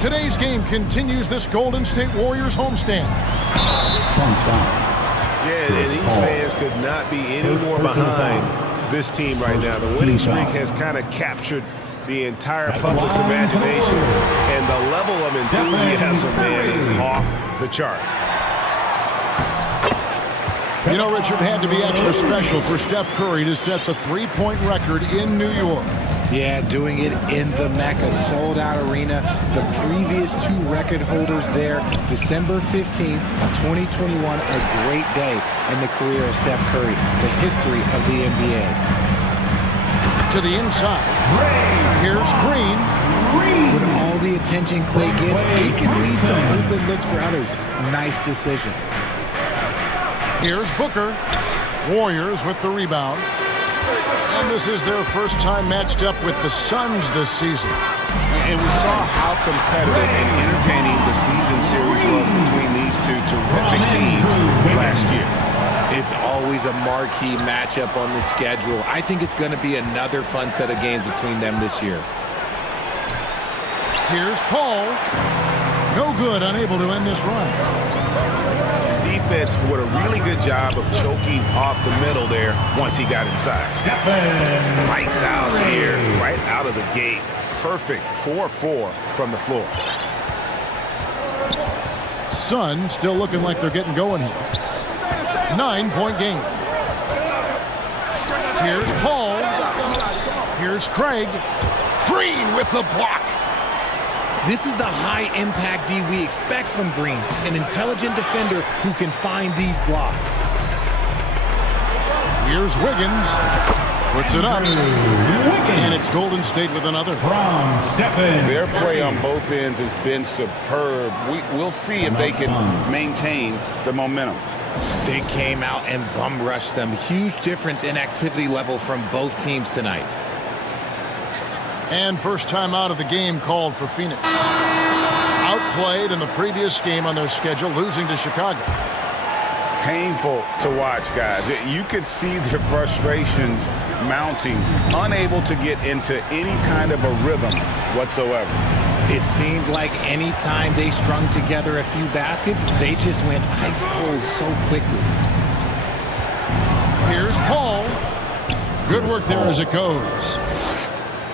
Today's game continues this Golden State Warriors homestand. Yeah, and these fans could not be any more behind this team right now. The winning streak has kind of captured the entire public's imagination, and the level of enthusiasm, man, is off the chart. You know, Richard, had to be extra special for Steph Curry to set the three-point record in New York. Yeah, doing it in the Mecca, sold-out arena. The previous two record holders there, December 15th, 2021, a great day in the career of Steph Curry, the history of the NBA. To the inside. Here's Green. With all the attention Clay gets, it can lead to open looks for others. Nice decision. Here's Booker. Warriors with the rebound. And this is their first time matched up with the Suns this season. And we saw how competitive and entertaining the season series was between these two terrific teams last year. It's always a marquee matchup on the schedule. I think it's going to be another fun set of games between them this year. Here's Paul. No good, unable to end this run. Defense with a really good job of choking off the middle there once he got inside. Lights out here, right out of the gate. Perfect 4-4 from the floor. Suns still looking like they're getting going here. 9-point game. Here's Paul. Here's Craig. Green with the block. This is the high-impact D we expect from Green, an intelligent defender who can find these blocks. Here's Wiggins. Puts it up. And it's Golden State with another. Their play on both ends has been superb. We'll see if they can maintain the momentum. They came out and bum rushed them. Huge difference in activity level from both teams tonight. And first time out of the game called for Phoenix. Outplayed in the previous game on their schedule, losing to Chicago. Painful to watch, guys. You could see their frustrations mounting, unable to get into any kind of a rhythm whatsoever. It seemed like any time they strung together a few baskets, they just went ice cold so quickly. Here's Paul. Good work there as it goes.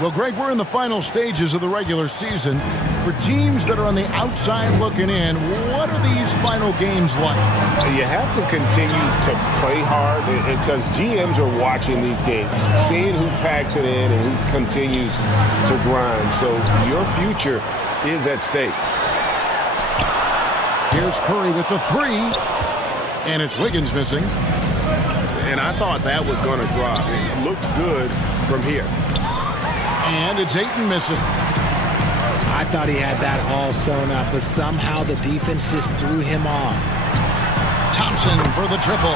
Well, Greg, we're in the final stages of the regular season. For teams that are on the outside looking in, what are these final games like? You have to continue to play hard because GMs are watching these games, seeing who packs it in and who continues to grind. So your future is at stake. Here's Curry with the three, and it's Wiggins missing. And I thought that was going to drop. It looked good from here. And it's Ayton missing. I thought he had that all sewn up, but somehow the defense just threw him off. Thompson for the triple.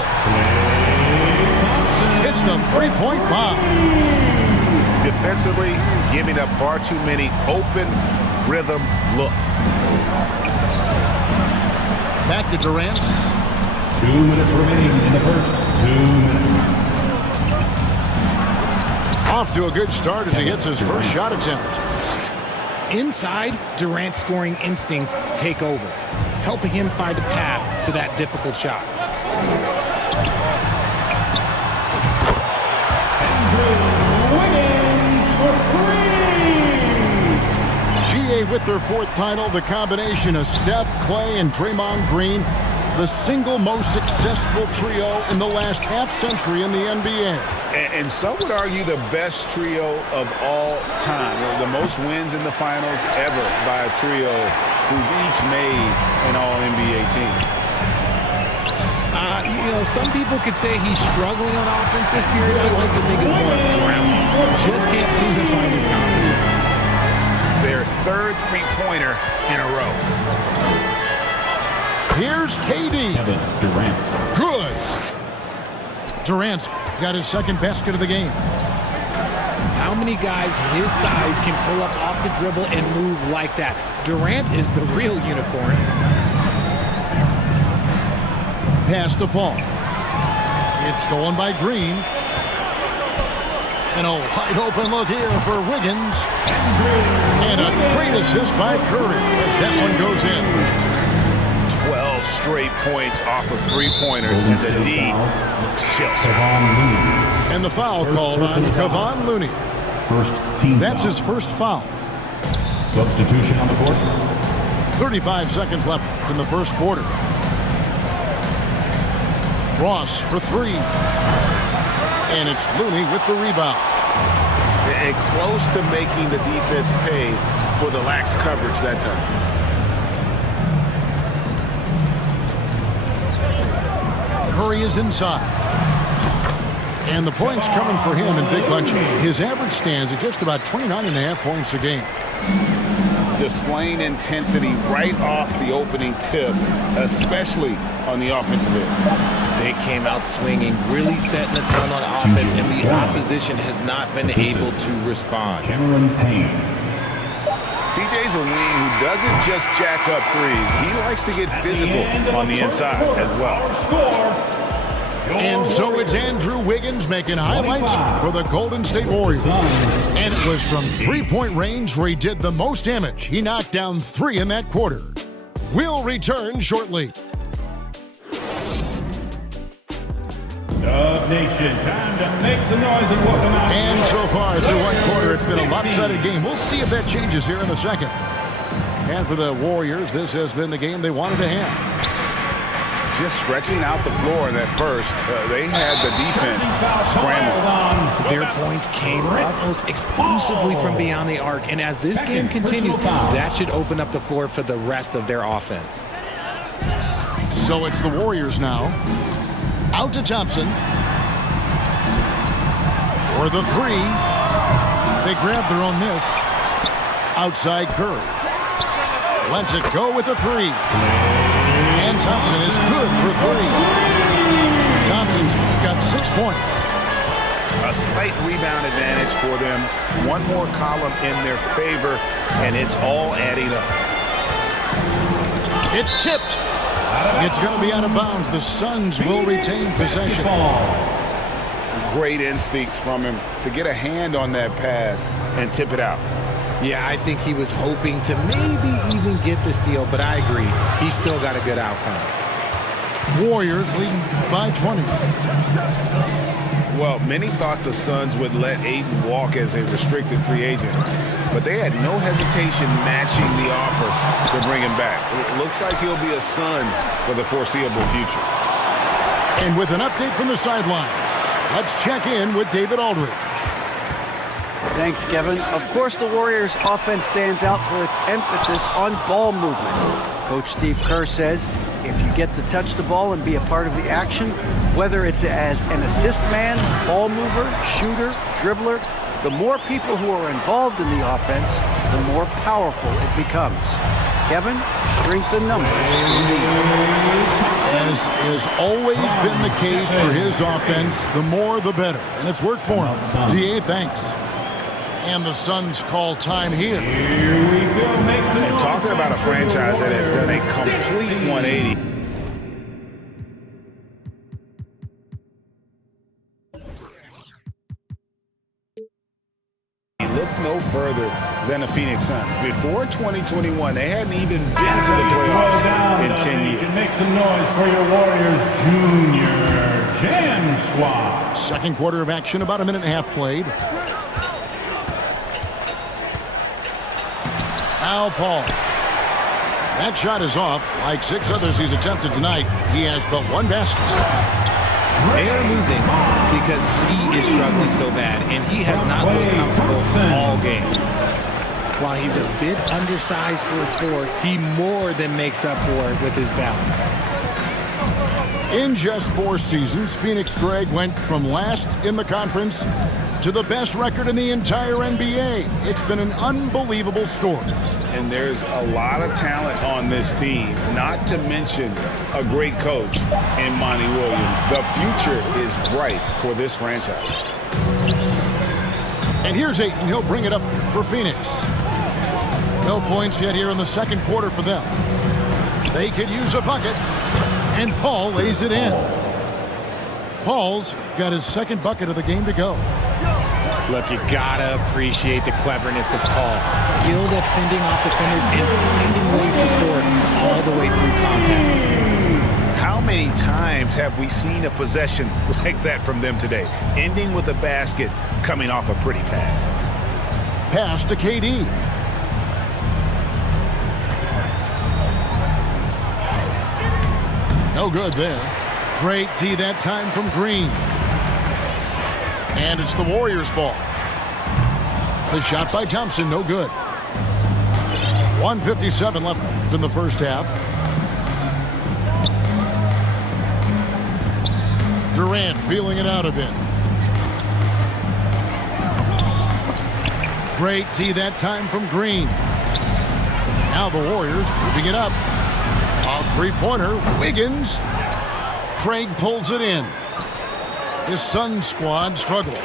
It's the three-point bomb. Defensively, giving up far too many open rhythm looks. Back to Durant. 2 minutes remaining in the first. 2 minutes. Off to a good start as he gets his first shot attempt. Inside, Durant's scoring instincts take over, helping him find a path to that difficult shot. GA with their fourth title, the combination of Steph, Clay, and Draymond Green, the single most successful trio in the last half-century in the NBA. And some would argue the best trio of all time. The most wins in the finals ever by a trio who've each made an All-NBA team. You know, some people could say he's struggling on offense this period. I like to think of more drowning. Just can't seem to find his confidence. Their third three-pointer in a row. Here's KD. Durant. Good. Durant's got his second basket of the game. How many guys his size can pull up off the dribble and move like that? Durant is the real unicorn. Pass to Paul. It's stolen by Green. And a wide open look here for Wiggins. And a great assist by Curry as that one goes in. 12 straight points off of three-pointers, and the D looks shell-shocked. And the foul called on Kevon Looney. First team That's foul. his first foul. Substitution on the court. 35 seconds left in the first quarter. Ross for three. And it's Looney with the rebound. And close to making the defense pay for the lax coverage that time. Curry is inside. And the points coming for him in big bunches. His average stands at just about 29.5 points a game. Displaying intensity right off the opening tip, especially on the offensive end. They came out swinging, really setting a ton on offense, and the opposition has not been able to respond. Cameron Payne. TJ's a wing who doesn't just jack up threes. He likes to get physical on the inside as well. And so it's Andrew Wiggins making highlights for the Golden State Warriors. And it was from three-point range where he did the most damage. He knocked down 3 in that quarter. We'll return shortly. Dub Nation, time to make some noise and welcome out. And so far through one quarter, it's been a lopsided game. We'll see if that changes here in the second. And for the Warriors, this has been the game they wanted to have. Just stretching out the floor in that first, they had the defense scramble. Their points came almost exclusively from beyond the arc, and as this game continues, that should open up the floor for the rest of their offense. So it's the Warriors now. Out to Thompson. For the three. They grab their own miss. Outside Curry. Lets it go with the three. And Thompson is good for three. Thompson's got 6 points. A slight rebound advantage for them. One more column in their favor, and it's all adding up. It's tipped. It's going to be out of bounds. The Suns will retain possession. Great instincts from him to get a hand on that pass and tip it out. Yeah, I think he was hoping to maybe even get the steal, but I agree. He still got a good outcome. Warriors leading by 20. Well, many thought the Suns would let Ayton walk as a restricted free agent, but they had no hesitation matching the offer to bring him back. It looks like he'll be a Sun for the foreseeable future. And with an update from the sideline, let's check in with David Aldridge. Thanks, Kevin. Of course, the Warriors' offense stands out for its emphasis on ball movement. Coach Steve Kerr says if you get to touch the ball and be a part of the action, whether it's as an assist man, ball mover, shooter, dribbler, the more people who are involved in the offense, the more powerful it becomes. Kevin, strength in numbers. As has always been the case for his offense, the more the better. And it's worked for him. DA, thanks. And the Suns call time here. Here we go. Make some And noise. talking about a franchise that has done a complete 180. Look no further than the Phoenix Suns. Before 2021, they hadn't even been to the playoffs in 10 years. Make some noise for your Warriors Junior Jam Squad. Second quarter of action, about a minute and a half played. Al Paul. That shot is off. Like 6 others he's attempted tonight, he has but 1 basket. They are losing because he is struggling so bad, and he has not looked comfortable all game. While he's a bit undersized for a 4, he more than makes up for it with his balance. In just 4 seasons, Phoenix Greg went from last in the conference to the best record in the entire NBA. It's been an unbelievable story. And there's a lot of talent on this team, not to mention a great coach in Monty Williams. The future is bright for this franchise. And here's Ayton. He'll bring it up for Phoenix. No points yet here in the second quarter for them. They could use a bucket, and Paul lays it in. Paul's got his second bucket of the game to go. Look, you gotta appreciate the cleverness of Paul. Skilled at fending off defenders and finding ways to score all the way through contact. How many times have we seen a possession like that from them today? Ending with a basket, coming off a pretty pass. Pass to KD. No good there. Great D that time from Green. And it's the Warriors' ball. The shot by Thompson, no good. 1:57 left in the first half. Durant feeling it out a bit. Great D that time from Green. Now the Warriors moving it up. A three-pointer, Wiggins. Craig pulls it in. His Suns squad struggling.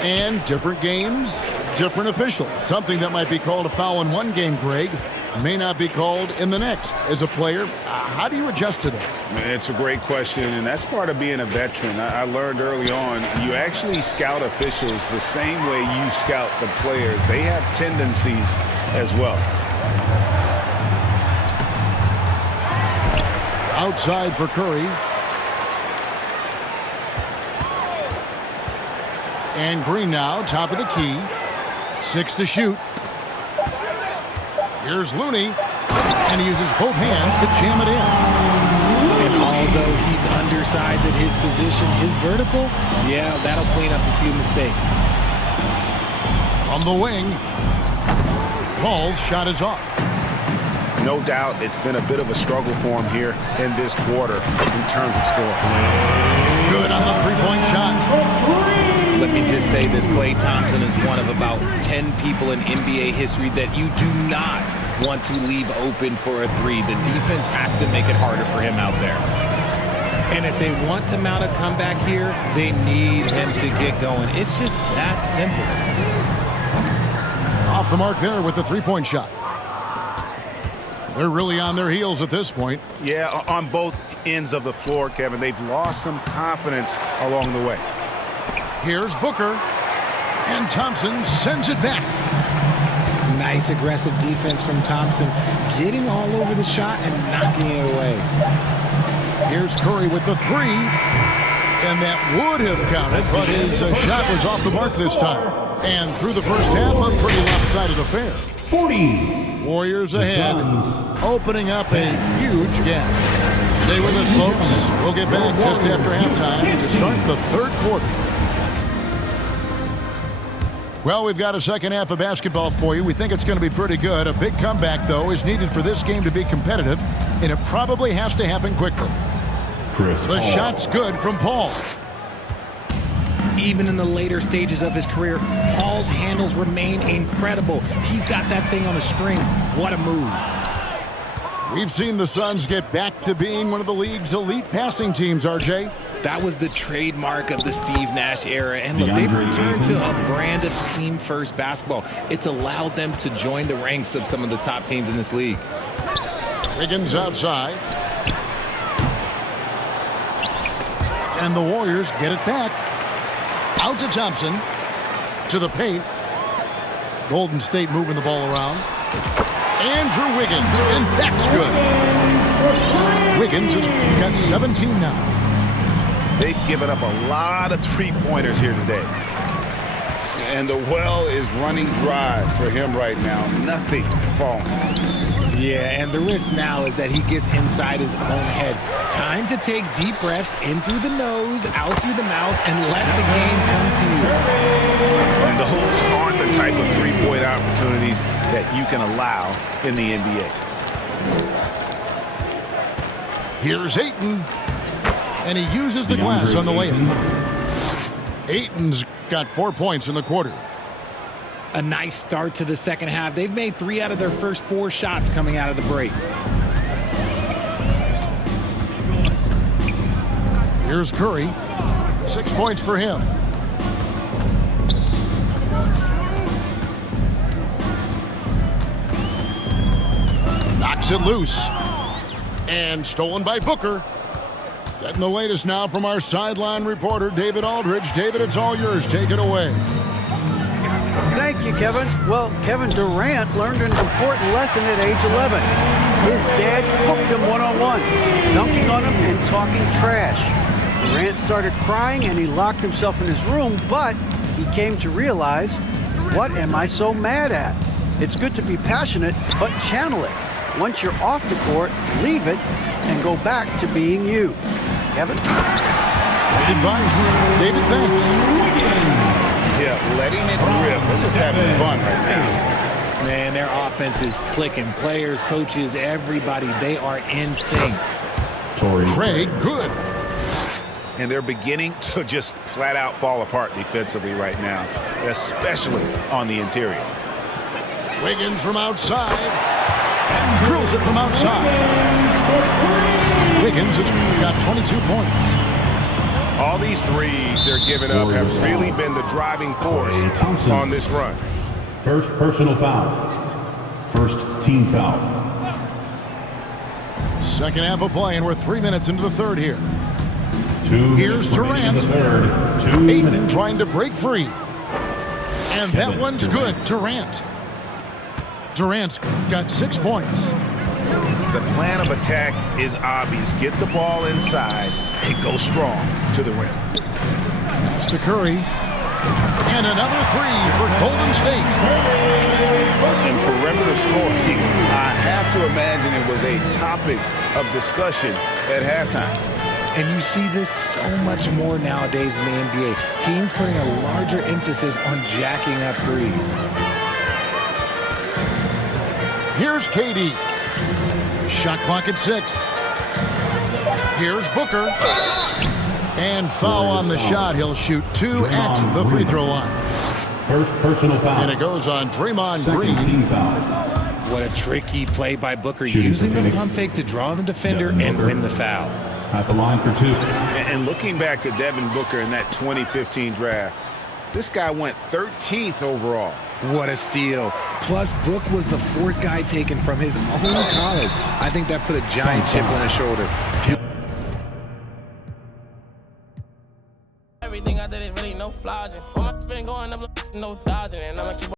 And different games, different officials. Something that might be called a foul in one game, Greg, may not be called in the next. As a player, how do you adjust to that? It's a great question, and that's part of being a veteran. I learned early on, you actually scout officials the same way you scout the players. They have tendencies as well. Outside for Curry. And Green now, top of the key. 6 to shoot. Here's Looney. And he uses both hands to jam it in. And although he's undersized at his position, his vertical, yeah, that'll clean up a few mistakes. From the wing. Paul's shot is off. No doubt it's been a bit of a struggle for him here in this quarter in terms of scoring. Good on the three-point shot. Let me just say this, Klay Thompson is one of about 10 people in NBA history that you do not want to leave open for a three. The defense has to make it harder for him out there. And if they want to mount a comeback here, they need him to get going. It's just that simple. Off the mark there with the three-point shot. They're really on their heels at this point. Yeah, on both ends of the floor, Kevin. They've lost some confidence along the way. Here's Booker. And Thompson sends it back. Nice aggressive defense from Thompson, getting all over the shot and knocking it away. Here's Curry with the three. And that would have counted, but his shot was off the mark this time. And through the first half, a pretty lopsided affair. 40. Warriors ahead, opening up a huge gap. Stay with us, folks. We'll get back just after halftime to start the third quarter. Well, we've got a second half of basketball for you. We think it's going to be pretty good. A big comeback, though, is needed for this game to be competitive, and it probably has to happen quickly. The shot's good from Paul. Even in the later stages of his career, Paul's handles remain incredible. He's got that thing on a string. What a move. We've seen the Suns get back to being one of the league's elite passing teams, RJ. That was the trademark of the Steve Nash era. And look, they've returned to a brand of team-first basketball. It's allowed them to join the ranks of some of the top teams in this league. Wiggins outside. And the Warriors get it back. Out to Thompson. To the paint. Golden State moving the ball around. Andrew Wiggins. And that's good. Wiggins has got 17 now. They've given up a lot of three-pointers here today. And the well is running dry for him right now. Nothing falling. Yeah, and the risk now is that he gets inside his own head. Time to take deep breaths in through the nose, out through the mouth, and let the game come to you. And those aren't the type of three-point opportunities that you can allow in the NBA. Here's Ayton. And he uses the glass on the layup. Ayton's got 4 points in the quarter. A nice start to the second half. They've made 3 out of their first 4 shots coming out of the break. Here's Curry. 6 points for him. Knocks it loose. And stolen by Booker. Getting the latest now from our sideline reporter, David Aldridge. David, it's all yours. Take it away. Thank you, Kevin. Well, Kevin Durant learned an important lesson at age 11. His dad cooked him one-on-one, dunking on him and talking trash. Durant started crying and he locked himself in his room, but he came to realize, what am I so mad at? It's good to be passionate, but channel it. Once you're off the court, leave it and go back to being you. Kevin? Great advice. David, thanks. Yeah, letting it rip. They're just having fun right now. Man, their offense is clicking. Players, coaches, everybody, they are in sync. Craig, good. And they're beginning to just flat out fall apart defensively right now, especially on the interior. Wiggins from outside. Drills it from outside. Wiggins has got 22 points. All these threes they're giving up have really been the driving force on this run. First personal foul. First team foul. Second half of play, and we're 3 minutes into the third here. 2 Here's minutes remaining in Durant. the third. 2 Aiden minutes. trying to break free. And that Kevin one's Durant. good. Durant's got 6 points. The plan of attack is obvious. Get the ball inside and go strong to the rim. That's to Curry. And another three for Golden State. And perimeter scoring, I have to imagine it was a topic of discussion at halftime. And you see this so much more nowadays in the NBA. Teams putting a larger emphasis on jacking up threes. Here's KD. Shot clock at 6. Here's Booker. And foul on the shot. He'll shoot 2 at the free throw line. First personal foul. And it goes on Draymond Second Green. team foul. What a tricky play by Booker, Shooting using for the Phoenix. pump fake to draw the defender Devin and Booker. win the foul. At the line for 2. And looking back to Devin Booker in that 2015 draft, this guy went 13th overall. What a steal. Plus, Book was the 4th guy taken from his own college. I think that put a giant chip on his shoulder. Everything I did is really no flogging. All my been going up, no dodging, and I'ma keep